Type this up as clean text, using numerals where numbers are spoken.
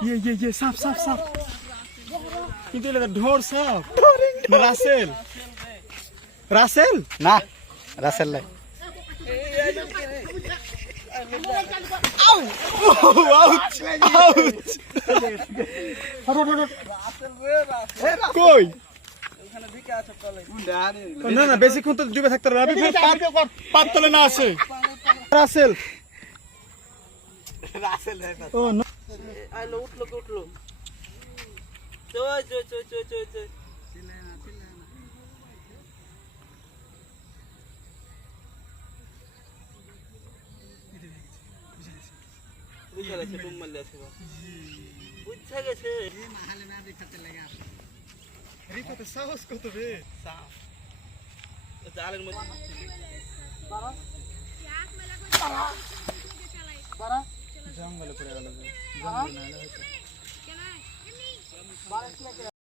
ये साफ साफ साफ কিন্তু এটা ঢোর সাপ না রাসেল রাসেল না রাসেল লাই আউচ আউচ কই না না বেশিক্ষণ তো ডুবে থাকতে হবে পাপ তলে না আসে রাসেল রাসেল ও না আইলো উঠলো চই বুঝা গেছে টুম মারলে আছে বুঝা গেছে মাহালে না দেখাতে লাগে আসে রিপোতে সাহস কত রে সাপ জালের মধ্যে জঙ্গলে পড়ে গেল জঙ্গলে না হলে হতো